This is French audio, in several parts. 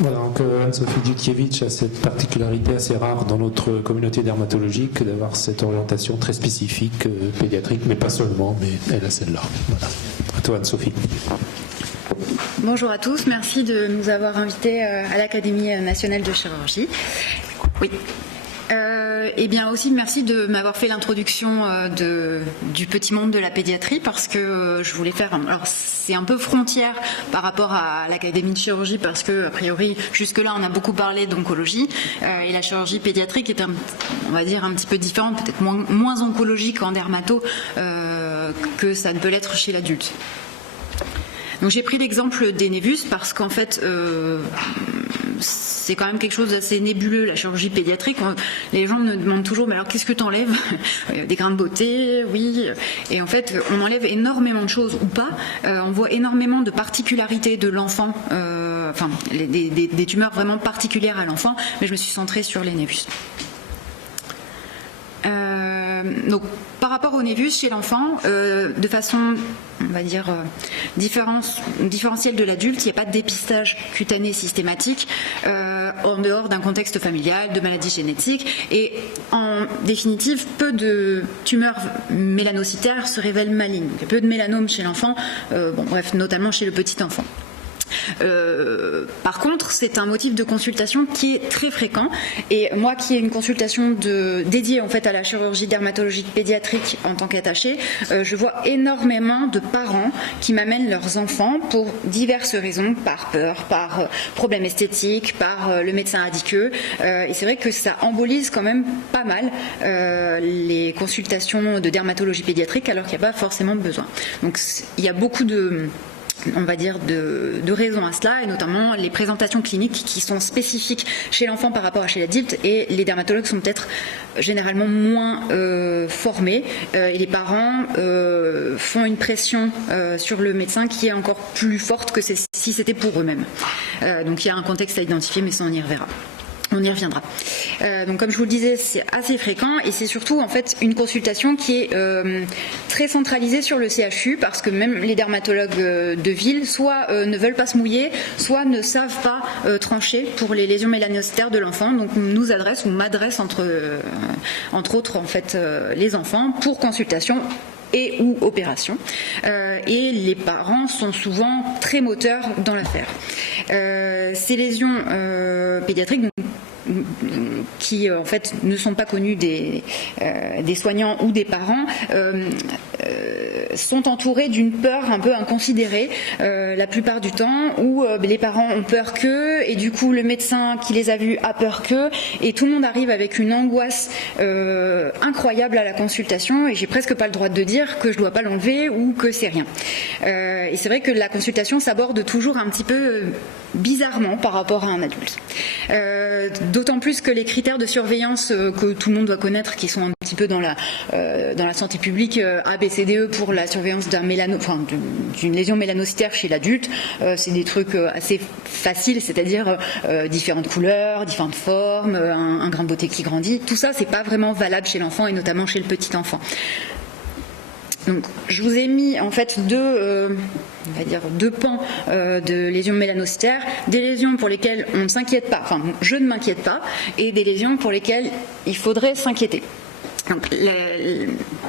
Voilà, donc Anne-Sophie Djutkiewicz a cette particularité assez rare dans notre communauté dermatologique d'avoir cette orientation très spécifique pédiatrique, mais pas seulement, mais elle a celle-là. Voilà. À toi Anne-Sophie. Bonjour à tous, merci de nous avoir invités à l'Académie nationale de chirurgie. Oui. Et bien aussi merci de m'avoir fait l'introduction du petit monde de la pédiatrie parce que je voulais faire. Alors c'est un peu frontière par rapport à l'Académie de chirurgie parce que a priori jusque-là on a beaucoup parlé d'oncologie et la chirurgie pédiatrique est on va dire un petit peu différente, peut-être moins oncologique en dermato que ça ne peut l'être chez l'adulte. Donc j'ai pris l'exemple des névus parce qu'en fait c'est quand même quelque chose d'assez nébuleux la chirurgie pédiatrique. Les gens me demandent toujours mais alors qu'est-ce que tu enlèves? Des grains de beauté, oui. Et en fait on enlève énormément de choses ou pas. On voit énormément de particularités de l'enfant, enfin des tumeurs vraiment particulières à l'enfant, mais je me suis centrée sur les névus. Donc, par rapport au névus chez l'enfant, de façon, on va dire, différentielle de l'adulte, il n'y a pas de dépistage cutané systématique en dehors d'un contexte familial, de maladies génétiques. Et en définitive, peu de tumeurs mélanocytaires se révèlent malignes. Il y a peu de mélanome chez l'enfant, notamment chez le petit enfant. Par contre, c'est un motif de consultation qui est très fréquent et moi qui ai une consultation dédiée en fait à la chirurgie dermatologique pédiatrique en tant qu'attachée, je vois énormément de parents qui m'amènent leurs enfants pour diverses raisons, par peur, par problèmes esthétiques, par le médecin radiqueux et c'est vrai que ça embolise quand même pas mal les consultations de dermatologie pédiatrique alors qu'il n'y a pas forcément besoin. Donc il y a beaucoup de raisons à cela, et notamment les présentations cliniques qui sont spécifiques chez l'enfant par rapport à chez l'adulte, et les dermatologues sont peut-être généralement moins formés, et les parents font une pression sur le médecin qui est encore plus forte que si c'était pour eux-mêmes. Donc il y a un contexte à identifier, mais ça on y reverra. On y reviendra. Donc comme je vous le disais, c'est assez fréquent et c'est surtout en fait une consultation qui est très centralisée sur le CHU parce que même les dermatologues de ville soit ne veulent pas se mouiller, soit ne savent pas trancher pour les lésions mélanocytaires de l'enfant. Donc on nous adresse ou m'adresse entre autres en fait les enfants pour consultation et ou opération. Et les parents sont souvent très moteurs dans l'affaire. Ces lésions pédiatriques qui en fait ne sont pas connues des soignants ou des parents sont entourés d'une peur un peu inconsidérée la plupart du temps où les parents ont peur qu'eux et du coup le médecin qui les a vus a peur qu'eux et tout le monde arrive avec une angoisse incroyable à la consultation et j'ai presque pas le droit de dire que je dois pas l'enlever ou que c'est rien. Et c'est vrai que la consultation s'aborde toujours un petit peu bizarrement par rapport à un adulte. D'autant plus que les critères de surveillance que tout le monde doit connaître, qui sont un petit peu dans la santé publique, ABCDE pour la surveillance d'une lésion mélanocytaire chez l'adulte, c'est des trucs assez faciles, c'est-à-dire différentes couleurs, différentes formes, un grain de beauté qui grandit. Tout ça, c'est pas vraiment valable chez l'enfant et notamment chez le petit enfant. Donc, je vous ai mis en fait deux pans de lésions mélanocytaires, des lésions pour lesquelles on ne s'inquiète pas, enfin je ne m'inquiète pas, et des lésions pour lesquelles il faudrait s'inquiéter. Donc,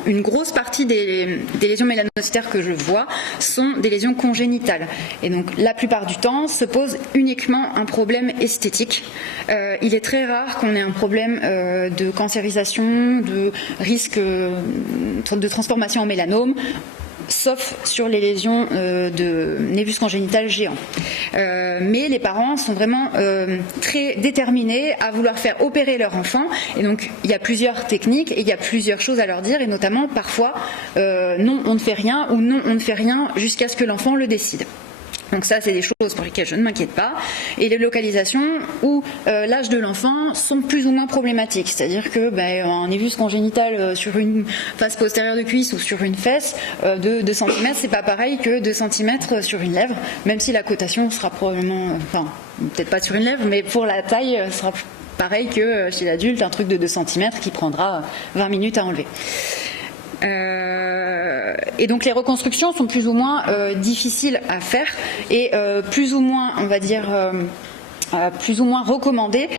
une grosse partie des lésions mélanocytaires que je vois sont des lésions congénitales. Et donc, la plupart du temps, se pose uniquement un problème esthétique. Il est très rare qu'on ait un problème de cancérisation, de risque de transformation en mélanome, sauf sur les lésions de névus congénital géant. Mais les parents sont vraiment très déterminés à vouloir faire opérer leur enfant et donc il y a plusieurs techniques et il y a plusieurs choses à leur dire et notamment parfois non on ne fait rien ou non on ne fait rien jusqu'à ce que l'enfant le décide. Donc ça, c'est des choses pour lesquelles je ne m'inquiète pas. Et les localisations où l'âge de l'enfant sont plus ou moins problématiques. C'est-à-dire que un névus congénital sur une face postérieure de cuisse ou sur une fesse de 2 cm, c'est pas pareil que 2 cm sur une lèvre, même si la cotation sera probablement, peut-être pas sur une lèvre, mais pour la taille sera pareil que chez l'adulte, un truc de 2 cm qui prendra 20 minutes à enlever. Et donc les reconstructions sont plus ou moins difficiles à faire et plus ou moins, on va dire, plus ou moins recommandé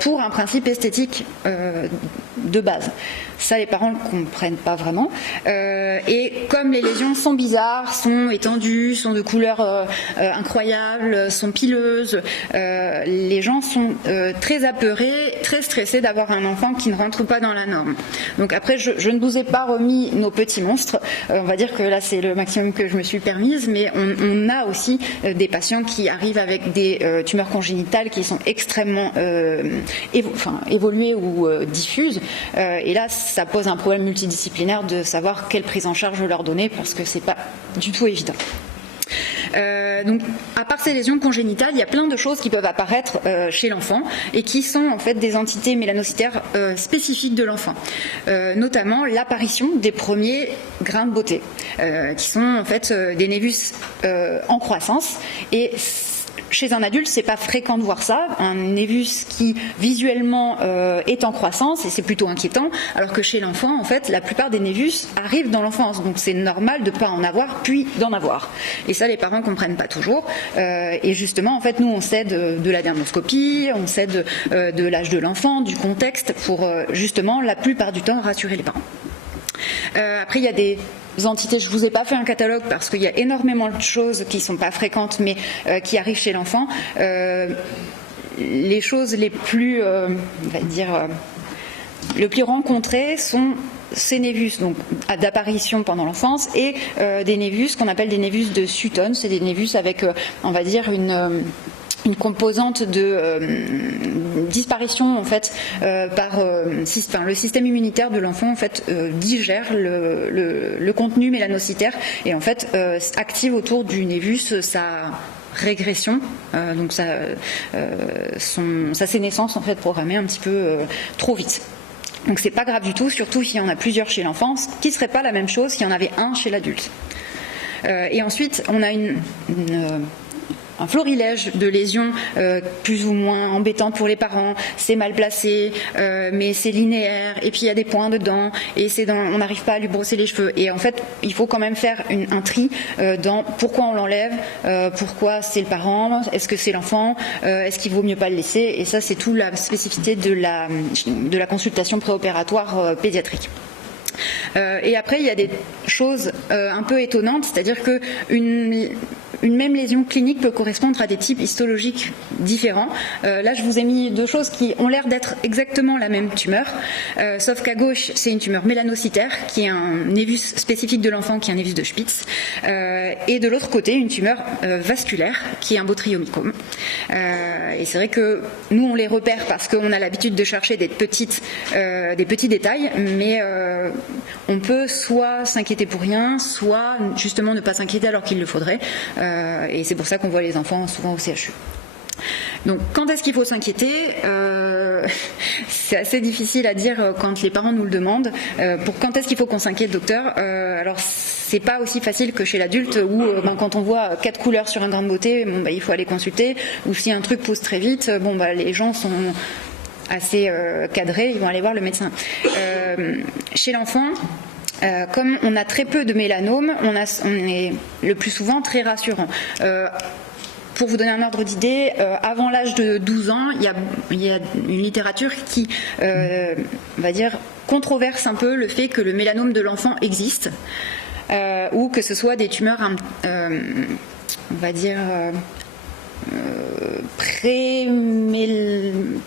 pour un principe esthétique de base. Ça, les parents ne le comprennent pas vraiment. Et comme les lésions sont bizarres, sont étendues, sont de couleurs incroyables, sont pileuses, les gens sont très apeurés, très stressés d'avoir un enfant qui ne rentre pas dans la norme. Donc après, je ne vous ai pas remis nos petits monstres. On va dire que là, c'est le maximum que je me suis permise, mais on a aussi des patients qui arrivent avec des tumeurs congénitales qui sont extrêmement évoluées ou diffuses. Et là, ça pose un problème multidisciplinaire de savoir quelle prise en charge leur donner parce que c'est pas du tout évident. Donc, à part ces lésions congénitales, il y a plein de choses qui peuvent apparaître chez l'enfant et qui sont en fait des entités mélanocytaires spécifiques de l'enfant, notamment l'apparition des premiers grains de beauté, qui sont en fait des névus en croissance. Et chez un adulte, c'est pas fréquent de voir ça, un névus qui visuellement est en croissance et c'est plutôt inquiétant, alors que chez l'enfant, en fait, la plupart des névus arrivent dans l'enfance, donc c'est normal de pas en avoir puis d'en avoir. Et ça, les parents comprennent pas toujours. Et justement, en fait, nous, on s'aide de la dermoscopie, on s'aide de l'âge de l'enfant, du contexte, pour justement, la plupart du temps, rassurer les parents. Après, il y a des entités, je ne vous ai pas fait un catalogue parce qu'il y a énormément de choses qui ne sont pas fréquentes mais qui arrivent chez l'enfant. Les choses les plus, on va dire, le plus rencontrées sont ces névus donc d'apparition pendant l'enfance et des névus qu'on appelle des névus de Sutton. C'est des névus avec, on va dire, une composante de disparition en fait par le système immunitaire de l'enfant en fait digère le contenu mélanocytaire et en fait active autour du névus sa régression, donc sa sénescence en fait programmée un petit peu trop vite. Donc c'est pas grave du tout, surtout s'il y en a plusieurs chez l'enfant, ce qui serait pas la même chose s'il y en avait un chez l'adulte. Et ensuite on a un florilège de lésions plus ou moins embêtantes pour les parents, c'est mal placé, mais c'est linéaire, et puis il y a des points dedans, et on n'arrive pas à lui brosser les cheveux. Et en fait, il faut quand même faire un tri dans pourquoi on l'enlève, pourquoi c'est le parent, est-ce que c'est l'enfant, est-ce qu'il vaut mieux pas le laisser, et ça c'est tout la spécificité de la consultation préopératoire pédiatrique. Et après, il y a des choses un peu étonnantes, c'est-à-dire que une même lésion clinique peut correspondre à des types histologiques différents. Là, je vous ai mis deux choses qui ont l'air d'être exactement la même tumeur, sauf qu'à gauche, c'est une tumeur mélanocytaire, qui est un névus spécifique de l'enfant, qui est un névus de Spitz, et de l'autre côté, une tumeur vasculaire, qui est un botryomycome. Et c'est vrai que nous, on les repère parce qu'on a l'habitude de chercher des petits détails, mais on peut soit s'inquiéter pour rien, soit justement ne pas s'inquiéter alors qu'il le faudrait. Et c'est pour ça qu'on voit les enfants souvent au CHU. Donc quand est-ce qu'il faut s'inquiéter c'est assez difficile à dire quand les parents nous le demandent. Pour quand est-ce qu'il faut qu'on s'inquiète, docteur alors c'est pas aussi facile que chez l'adulte où quand on voit 4 couleurs sur un grain de beauté, il faut aller consulter. Ou si un truc pousse très vite, les gens sont assez cadrés, ils vont aller voir le médecin. Chez l'enfant, comme on a très peu de mélanomes, on est le plus souvent très rassurant. Pour vous donner un ordre d'idée, avant l'âge de 12 ans, il y a une littérature qui, on va dire, controverse un peu le fait que le mélanome de l'enfant existe, ou que ce soit des tumeurs, on va dire,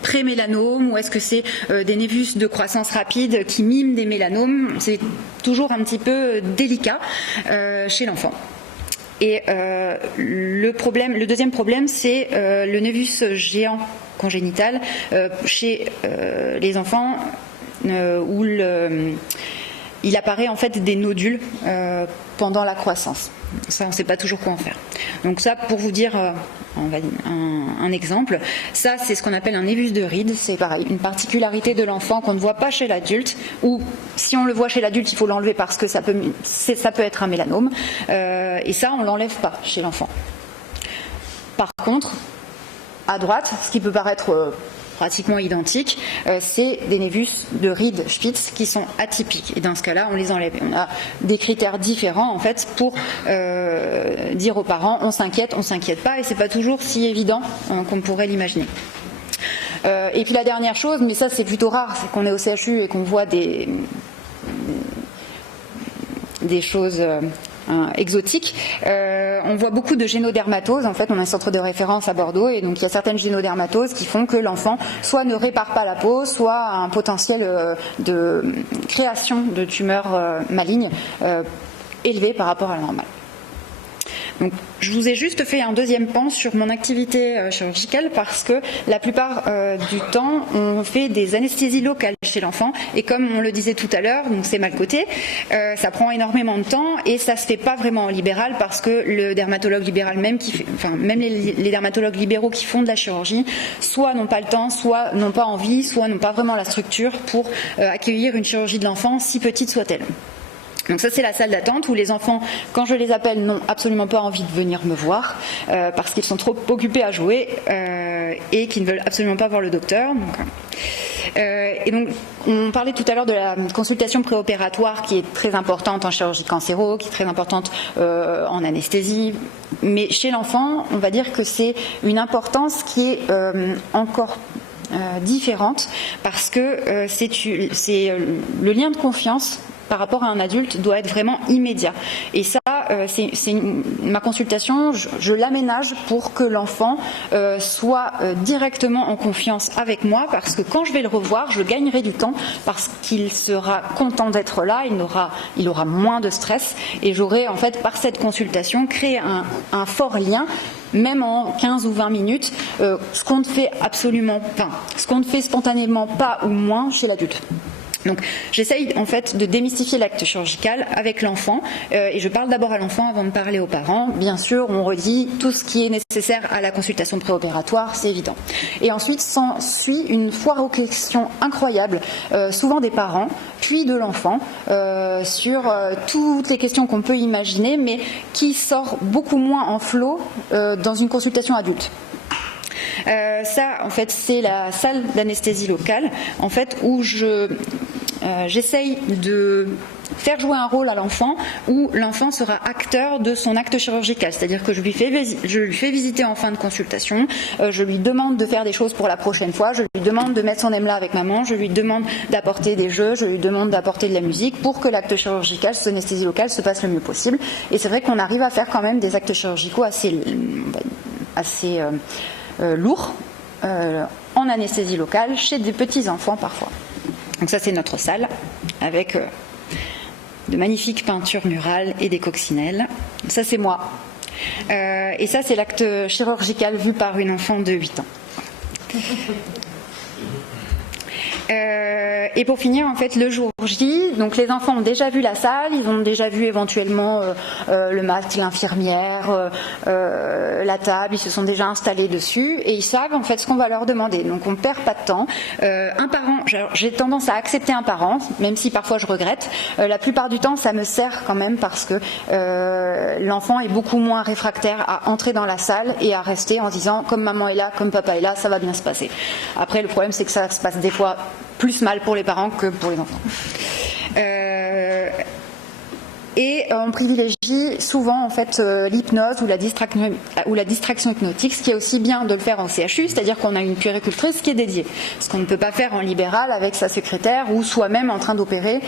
pré-mélanome, ou est-ce que c'est des névus de croissance rapide qui miment des mélanomes. C'est toujours un petit peu délicat chez l'enfant. Et le deuxième problème, c'est le névus géant congénital chez les enfants où il apparaît en fait des nodules pendant la croissance. Ça, on ne sait pas toujours quoi en faire. Donc ça, pour vous dire un exemple, ça c'est ce qu'on appelle un névus de Reed. C'est pareil, une particularité de l'enfant qu'on ne voit pas chez l'adulte, ou si on le voit chez l'adulte, il faut l'enlever parce que ça peut être un mélanome. Et ça, on ne l'enlève pas chez l'enfant. Par contre, à droite, ce qui peut paraître pratiquement identiques, c'est des névus de Reed-Spitz qui sont atypiques. Et dans ce cas-là, on les enlève. On a des critères différents en fait pour dire aux parents on s'inquiète pas, et c'est pas toujours si évident qu'on pourrait l'imaginer. Et puis la dernière chose, mais ça c'est plutôt rare, c'est qu'on est au CHU et qu'on voit des choses exotiques. On voit beaucoup de génodermatoses. En fait, on a un centre de référence à Bordeaux, et donc il y a certaines génodermatoses qui font que l'enfant soit ne répare pas la peau, soit a un potentiel de création de tumeurs malignes élevé par rapport à la normale. Donc, je vous ai juste fait un deuxième pan sur mon activité chirurgicale parce que la plupart du temps, on fait des anesthésies locales chez l'enfant, et comme on le disait tout à l'heure, donc c'est mal coté, ça prend énormément de temps et ça se fait pas vraiment en libéral parce que le dermatologue libéral même même les dermatologues libéraux qui font de la chirurgie, soit n'ont pas le temps, soit n'ont pas envie, soit n'ont pas vraiment la structure pour accueillir une chirurgie de l'enfant, si petite soit-elle. Donc ça c'est la salle d'attente où les enfants, quand je les appelle, n'ont absolument pas envie de venir me voir parce qu'ils sont trop occupés à jouer et qu'ils ne veulent absolument pas voir le docteur. Et donc on parlait tout à l'heure de la consultation préopératoire qui est très importante en chirurgie cancéro, qui est très importante en anesthésie, mais chez l'enfant on va dire que c'est une importance qui est encore différente parce que c'est le lien de confiance par rapport à un adulte doit être vraiment immédiat. Et ça, ma consultation, je l'aménage pour que l'enfant soit directement en confiance avec moi, parce que quand je vais le revoir, je gagnerai du temps, parce qu'il sera content d'être là, il aura moins de stress, et j'aurai en fait par cette consultation créé un fort lien, même en 15 ou 20 minutes, ce qu'on ne fait ce qu'on ne fait spontanément pas ou moins chez l'adulte. Donc j'essaye en fait de démystifier l'acte chirurgical avec l'enfant et je parle d'abord à l'enfant avant de parler aux parents. Bien sûr, on redit tout ce qui est nécessaire à la consultation préopératoire, c'est évident. Et ensuite s'ensuit une foire aux questions incroyable, souvent des parents, puis de l'enfant, sur toutes les questions qu'on peut imaginer, mais qui sort beaucoup moins en flot dans une consultation adulte. Ça, en fait, c'est la salle d'anesthésie locale, en fait, où j'essaye de faire jouer un rôle à l'enfant où l'enfant sera acteur de son acte chirurgical, c'est-à-dire que je lui fais visiter en fin de consultation, je lui demande de faire des choses pour la prochaine fois, je lui demande de mettre son EMLA avec maman, je lui demande d'apporter des jeux, je lui demande d'apporter de la musique pour que l'acte chirurgical, cette anesthésie locale, se passe le mieux possible. Et c'est vrai qu'on arrive à faire quand même des actes chirurgicaux assez lourds en anesthésie locale chez des petits enfants parfois. Donc ça c'est notre salle avec de magnifiques peintures murales et des coccinelles. Ça c'est moi. Et ça c'est l'acte chirurgical vu par une enfant de 8 ans. Et pour finir, en fait, le jour J, donc les enfants ont déjà vu la salle, ils ont déjà vu éventuellement le masque, l'infirmière, la table, ils se sont déjà installés dessus et ils savent en fait ce qu'on va leur demander. Donc on perd pas de temps. Un parent, j'ai tendance à accepter un parent, même si parfois je regrette. La plupart du temps, ça me sert quand même parce que l'enfant est beaucoup moins réfractaire à entrer dans la salle et à rester en disant comme maman est là, comme papa est là, ça va bien se passer. Après, le problème c'est que ça se passe des fois plus mal pour les parents que pour les enfants. Et on privilégie souvent en fait l'hypnose ou la distraction hypnotique, ce qui est aussi bien de le faire en CHU, c'est-à-dire qu'on a une puéricultrice qui est dédiée, ce qu'on ne peut pas faire en libéral avec sa secrétaire ou soi-même en train d'opérer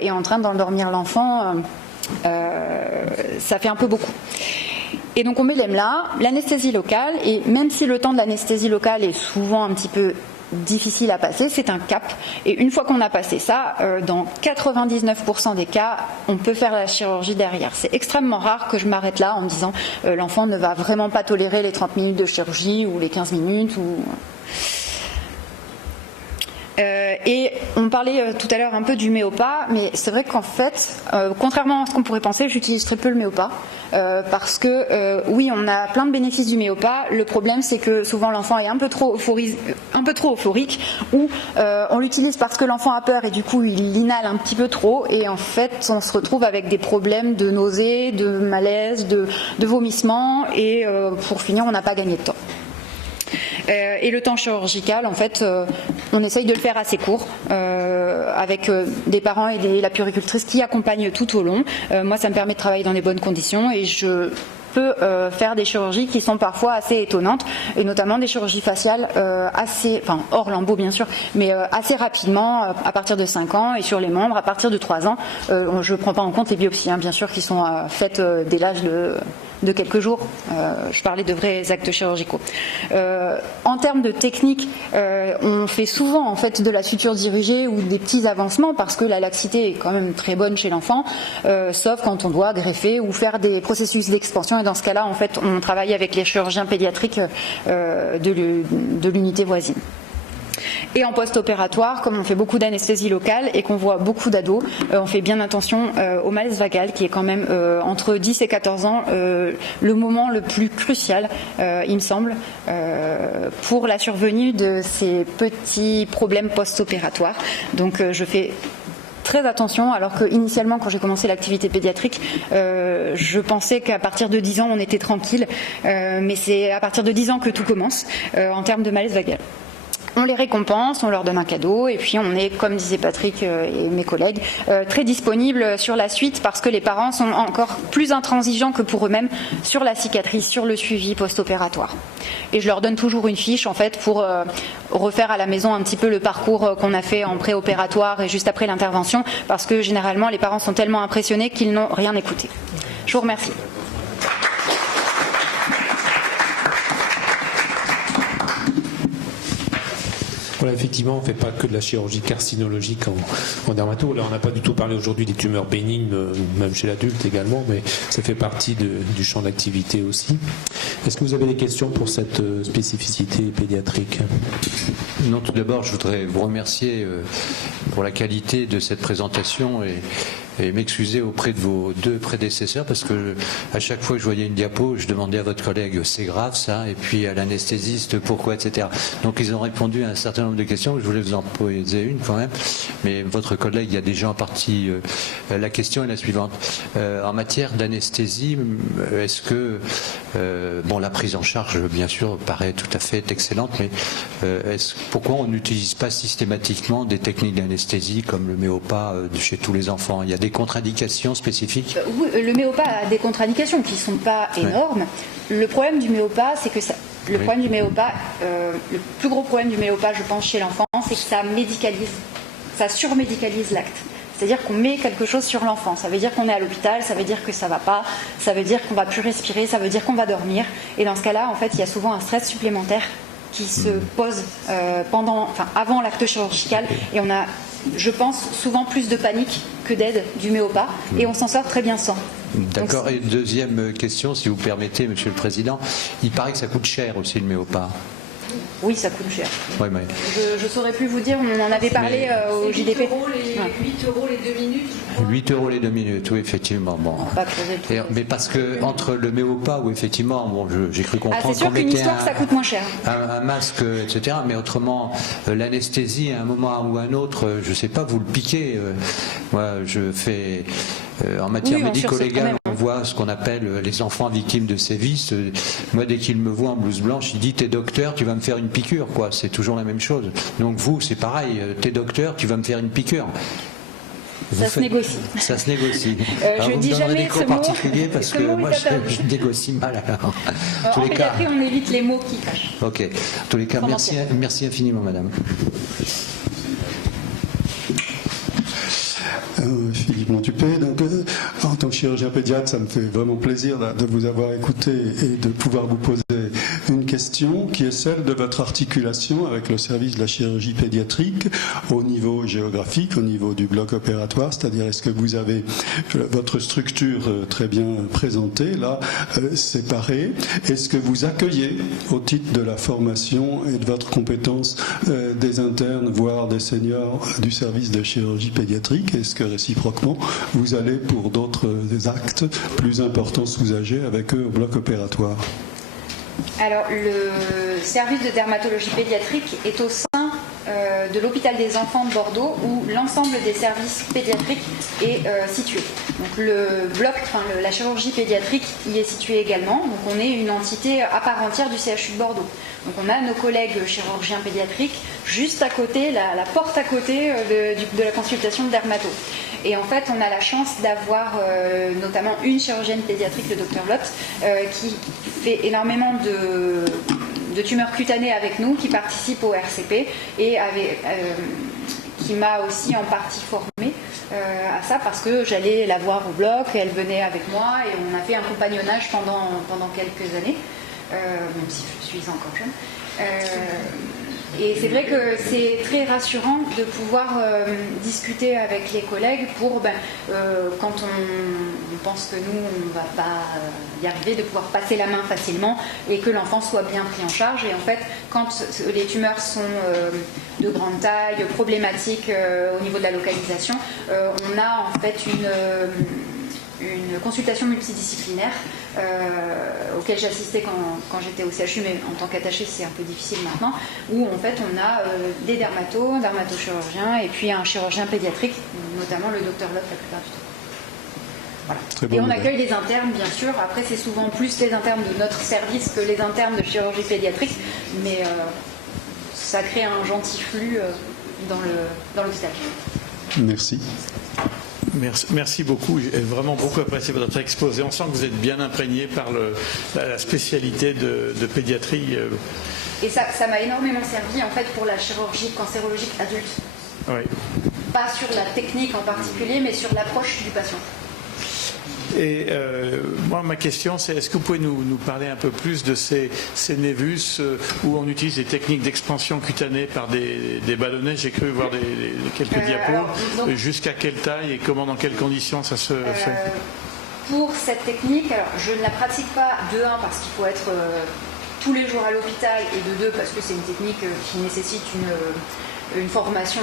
et en train d'endormir l'enfant. Ça fait un peu beaucoup. Et donc on met l'EMLA, l'anesthésie locale, et même si le temps de l'anesthésie locale est souvent un petit peu difficile à passer, c'est un cap. Et une fois qu'on a passé ça, dans 99% des cas, on peut faire la chirurgie derrière. C'est extrêmement rare que je m'arrête là en me disant l'enfant ne va vraiment pas tolérer les 30 minutes de chirurgie ou les 15 minutes. Et on parlait tout à l'heure un peu du méopa, mais c'est vrai qu'en fait, contrairement à ce qu'on pourrait penser, j'utilise très peu le méopa parce que oui, on a plein de bénéfices du méopa. Le problème, c'est que souvent l'enfant est un peu trop euphorique, ou on l'utilise parce que l'enfant a peur et du coup il inhale un petit peu trop, et en fait on se retrouve avec des problèmes de nausée, de malaise, de vomissement, et pour finir on n'a pas gagné de temps. Et le temps chirurgical, en fait, on essaye de le faire assez court, avec des parents et la puéricultrice qui accompagnent tout au long. Moi, ça me permet de travailler dans des bonnes conditions et je peut faire des chirurgies qui sont parfois assez étonnantes, et notamment des chirurgies faciales hors lambeaux bien sûr, mais assez rapidement, à partir de 5 ans, et sur les membres à partir de 3 ans. Je ne prends pas en compte les biopsies, bien sûr, qui sont faites dès l'âge de quelques jours. Je parlais de vrais actes chirurgicaux. En termes de technique, on fait souvent en fait de la suture dirigée ou des petits avancements parce que la laxité est quand même très bonne chez l'enfant, sauf quand on doit greffer ou faire des processus d'expansion. Et dans ce cas-là, en fait, on travaille avec les chirurgiens pédiatriques de l'unité voisine. Et en post-opératoire, comme on fait beaucoup d'anesthésie locale et qu'on voit beaucoup d'ados, on fait bien attention au malaise vagal, qui est quand même entre 10 et 14 ans le moment le plus crucial, il me semble, pour la survenue de ces petits problèmes post-opératoires. Donc je fais très attention, alors que initialement, quand j'ai commencé l'activité pédiatrique, je pensais qu'à partir de 10 ans on était tranquille, mais c'est à partir de 10 ans que tout commence en termes de malaise vagal. On les récompense, on leur donne un cadeau, et puis on est, comme disait Patrick et mes collègues, très disponibles sur la suite, parce que les parents sont encore plus intransigeants que pour eux-mêmes sur la cicatrice, sur le suivi post-opératoire. Et je leur donne toujours une fiche en fait pour refaire à la maison un petit peu le parcours qu'on a fait en préopératoire et juste après l'intervention, parce que généralement les parents sont tellement impressionnés qu'ils n'ont rien écouté. Je vous remercie. Voilà, effectivement, on ne fait pas que de la chirurgie carcinologique en dermato. Là, on n'a pas du tout parlé aujourd'hui des tumeurs bénignes, même chez l'adulte également, mais ça fait partie du champ d'activité aussi. Est-ce que vous avez des questions pour cette spécificité pédiatrique ? Non, tout d'abord, je voudrais vous remercier pour la qualité de cette présentation et m'excuser auprès de vos deux prédécesseurs, parce que à chaque fois que je voyais une diapo, je demandais à votre collègue c'est grave ça, et puis à l'anesthésiste pourquoi, etc. Donc ils ont répondu à un certain nombre de questions. Je voulais vous en poser une quand même, mais votre collègue y a déjà en partie. La question est la suivante. En matière d'anesthésie, est-ce que la prise en charge bien sûr paraît tout à fait excellente, mais pourquoi on n'utilise pas systématiquement des techniques d'anesthésie comme le méopa chez tous les enfants? Il y a des contre-indications spécifiques? Oui, le méopa a des contre-indications qui ne sont pas énormes. Le problème du méopa, c'est que le plus gros problème du méopa, je pense, chez l'enfant, c'est que ça surmédicalise l'acte. C'est-à-dire qu'on met quelque chose sur l'enfant. Ça veut dire qu'on est à l'hôpital, ça veut dire que ça ne va pas, ça veut dire qu'on ne va plus respirer, ça veut dire qu'on va dormir. Et dans ce cas-là, en fait, il y a souvent un stress supplémentaire qui se pose avant l'acte chirurgical, et on a, je pense, souvent plus de panique que d'aide du méopa, et on s'en sort très bien sans. D'accord. Et deuxième question, si vous permettez, Monsieur le Président, il paraît que ça coûte cher aussi le méopa. Oui, ça coûte cher. Oui, mais... Je ne saurais plus vous dire, on en avait parlé au JDP. 8 euros les 2 minutes. 8 euros les 2 minutes, oui, effectivement. Bon. Mais parce que entre le méopa, où effectivement, j'ai cru comprendre c'est sûr qu'on qu'une mettait histoire, ça coûte moins cher. Un masque, etc. Mais autrement, l'anesthésie, à un moment ou à un autre, je ne sais pas, vous le piquez. Moi, je fais... en matière médico-légale, on voit ce qu'on appelle les enfants victimes de sévices. Moi, dès qu'il me voit en blouse blanche, il dit « T'es docteur, tu vas me faire une piqûre », quoi. C'est toujours la même chose. Donc vous, c'est pareil. « T'es docteur, tu vas me faire une piqûre ». Se négocie. Ça se négocie. Je dis jamais des cours particuliers parce que moi, je négocie mal. Alors. En pédiatrie, on évite les mots qui cachent. Ok. En tous les cas, merci infiniment, madame. Philippe Montupé. Donc, en tant que chirurgien pédiatre, ça me fait vraiment plaisir de vous avoir écouté et de pouvoir vous poser une question qui est celle de votre articulation avec le service de la chirurgie pédiatrique au niveau géographique, au niveau du bloc opératoire, c'est-à-dire est-ce que vous avez votre structure très bien présentée, là, séparée, est-ce que vous accueillez au titre de la formation et de votre compétence des internes, voire des seniors du service de chirurgie pédiatrique? Est-ce que réciproquement, vous allez pour d'autres actes plus importants sous-âgés avec eux au bloc opératoire? Alors, le service de dermatologie pédiatrique est au sein de l'hôpital des enfants de Bordeaux où l'ensemble des services pédiatriques est situé. Donc le bloc, la chirurgie pédiatrique y est située également. Donc on est une entité à part entière du CHU de Bordeaux. Donc on a nos collègues chirurgiens pédiatriques juste à côté, la porte à côté de la consultation de dermato. Et en fait, on a la chance d'avoir notamment une chirurgienne pédiatrique, le docteur Lotte, qui fait énormément de tumeurs cutanées avec nous, qui participe au RCP et qui m'a aussi en partie formée à ça parce que j'allais la voir au bloc, elle venait avec moi et on a fait un compagnonnage pendant quelques années, même si je suis encore jeune. Et c'est vrai que c'est très rassurant de pouvoir discuter avec les collègues pour, quand on pense que nous, on ne va pas y arriver, de pouvoir passer la main facilement et que l'enfant soit bien pris en charge. Et en fait, quand les tumeurs sont de grande taille, problématiques au niveau de la localisation, on a en fait une consultation multidisciplinaire auquel j'assistais quand j'étais au CHU, mais en tant qu'attachée c'est un peu difficile maintenant, où en fait on a des dermatochirurgiens et puis un chirurgien pédiatrique, notamment le docteur Lotte la plupart du temps. Voilà. Et on accueille les internes bien sûr, après c'est souvent plus les internes de notre service que les internes de chirurgie pédiatrique, mais ça crée un gentil flux dans l'hôpital. Merci. Merci beaucoup. J'ai vraiment beaucoup apprécié votre exposé. On sent que vous êtes bien imprégné par la spécialité de pédiatrie. Et ça m'a énormément servi en fait pour la chirurgie cancérologique adulte. Oui. Pas sur la technique en particulier, mais sur l'approche du patient. Et moi, ma question, c'est est-ce que vous pouvez nous parler un peu plus de ces névus où on utilise des techniques d'expansion cutanée par des ballonnets? J'ai cru voir quelques diapos. Jusqu'à quelle taille et comment, dans quelles conditions ça se fait? Pour cette technique, alors, je ne la pratique pas de 1 parce qu'il faut être tous les jours à l'hôpital et de 2 parce que c'est une technique qui nécessite une formation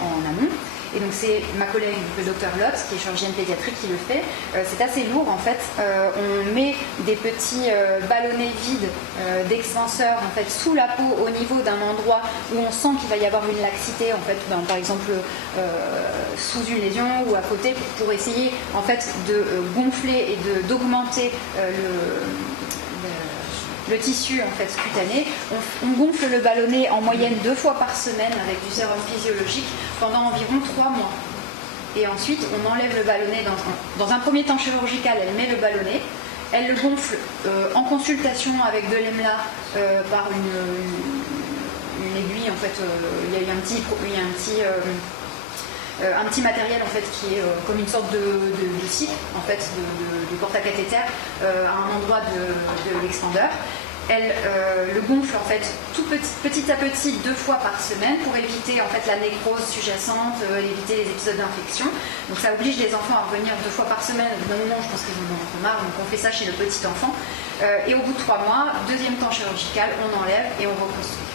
en amont. Et donc c'est ma collègue, le docteur Lotte, qui est chirurgienne pédiatrique, qui le fait. C'est assez lourd en fait. On met des petits ballonnets vides d'expanseurs en fait sous la peau au niveau d'un endroit où on sent qu'il va y avoir une laxité en fait, par exemple sous une lésion ou à côté pour essayer en fait de gonfler et d'augmenter le tissu en fait cutané. On gonfle le ballonnet en moyenne 2 fois par semaine avec du sérum physiologique pendant environ 3 mois. Et ensuite, on enlève le ballonnet dans un premier temps chirurgical. Elle met le ballonnet, elle le gonfle en consultation avec de l'EMLA par une aiguille. En fait, il y a un petit matériel en fait qui est comme une sorte de scie en fait de porte à cathéter à un endroit de l'expandeur. Elle le gonfle en fait petit à petit 2 fois par semaine pour éviter en fait la nécrose sous-jacente, éviter les épisodes d'infection. Donc ça oblige les enfants à revenir 2 fois par semaine. Au bout d'un moment, je pense qu'ils en ont un peu marre, donc on fait ça chez le petit enfant. Et au bout de 3 mois, deuxième temps chirurgical, on enlève et on reconstruit.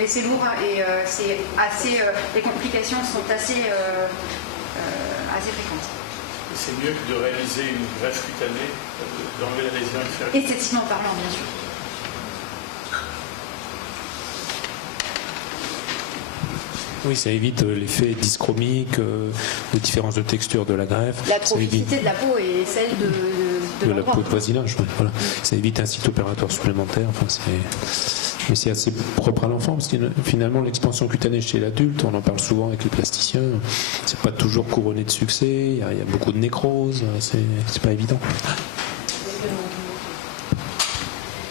Mais c'est lourd et c'est assez. Les complications sont assez fréquentes. C'est mieux que de réaliser une greffe cutanée, d'enlever la lésion et de faire. Esthétiquement parlant, bien sûr. Oui, ça évite l'effet dyschromique, de différence de texture de la greffe. La trophicité de la peau et celle de la peau de voisinage. Voilà. Ça évite un site opératoire supplémentaire. Enfin, mais c'est assez propre à l'enfant parce que finalement l'expansion cutanée chez l'adulte, on en parle souvent avec les plasticiens, c'est pas toujours couronné de succès. Il y a beaucoup de nécrose, c'est pas évident.